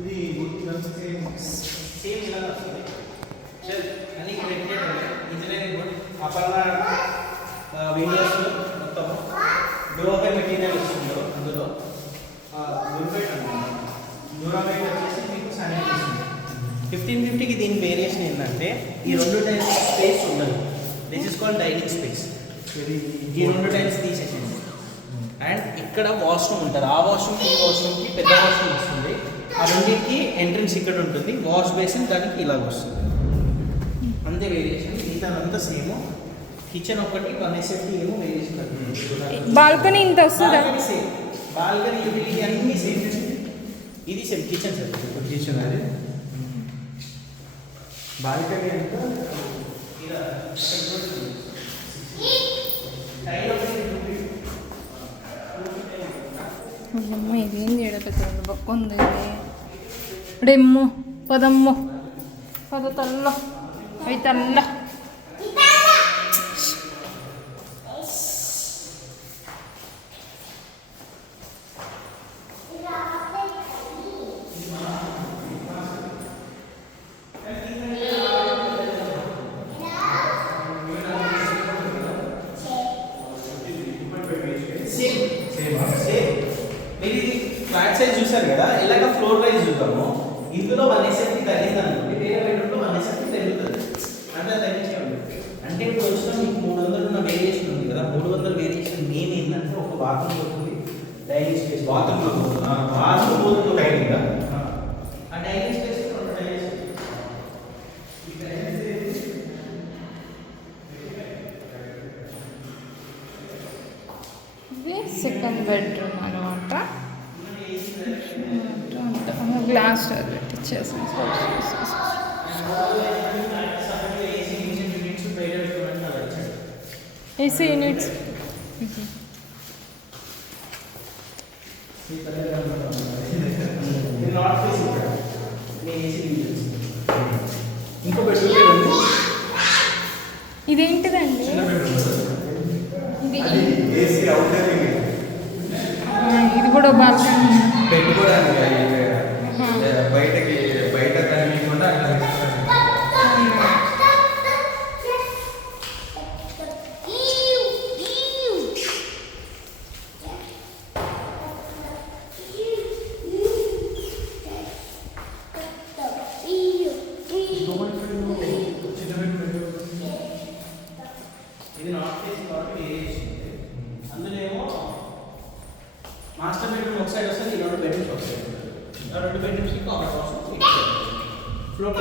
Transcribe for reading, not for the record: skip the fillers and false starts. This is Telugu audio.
ఇది సేమ్ ఇలా వస్తుంది అని ఇంజనీరింగ్ అపర్ణ విండోస్ మొత్తం డోర్ మెటీరియల్ వస్తుందో అందులో డ్యూరాబైట్ వచ్చేసి మీకు శానిటైజ్ వస్తుంది 1550కి దీని వేరియేషన్ ఏంటంటే ఈ రెండు టైమ్స్ స్పేస్ ఉండదు. This is called dining space. ఈ రెండు టైమ్స్ తీసేసింది అండ్ ఇక్కడ వాష్రూమ్ ఉంటుంది. ఆ వాష్రూమ్కి ఈ వాష్రూమ్కి పెద్ద వాష్రూమ్ వస్తుంది. ఆ రెండింటికి ఎంట్రన్స్ ఇక్కడ ఉంటుంది. వాష్ బేసిన్ దానికి ఇలాగ వస్తుంది. అంతే వేరియేషన్. ఇంత సేమ్. కిచెన్ ఒకటి 1SFT ఏమో వేరియేషన్. బాల్కనీ ఇంత వస్తుందా? సేమ్ బాల్కనీ యూటిలిటీ అన్నీ సేమ్. ఇది సేమ్ కిచెన్ సార్. కిచెన్ అది బాల్కనీ అంతా ఇలా అమ్మ ఇదేం చేయడం పెద్ద బొక్క ఉంది. ఇప్పుడేమ్మో పదమ్మో పద తల్ల అవి తల్ల ఫ్లాట్ సైజ్ చూసారు కదా, ఇలాగ ఫ్లోర్ వైజ్ చూద్దాము. ఇందులో 1SFT తగ్గింది అనుకోండి, వేరే బెడ్రూమ్లో 1SFT తగ్గుతుంది. అంటే తగ్గించేయండి. అంటే ఇప్పుడు వచ్చిన మీకు 300 ఉన్న వేరియేషన్ ఉంది కదా, 300 వేరియేషన్ మెయిన్ ఏంటంటే ఒక బాత్రూమ్ పోతుంది, డైనింగ్ స్పేస్. బాత్రూమ్ పోతుంది డైనింగ్. ఆ డైనింగ్ స్పేస్ సెకండ్ బెడ్రూమ్ అనమాట. గ్లాస్ డోర్ పెట్టించేసి ఏసీ యూనిట్స్ ఇదేంటిదండి? ఇది కూడా బాల్కనీ పెట్టుకోవడానికి బయట కనిపించకుండా ఇది నార్త్ ఫేస్ కాబట్టి వేరియేషన్. అందులో ఏమో మాస్టర్ బెడ్రూమ్ ఒక సైడ్ వస్తుంది, ఈ రెండు బెడ్రూమ్స్ ఒక సైడ్. ఆ రెండు బెడ్రూమ్స్కి కామన్ వాష్రూమ్ ఫ్లోర్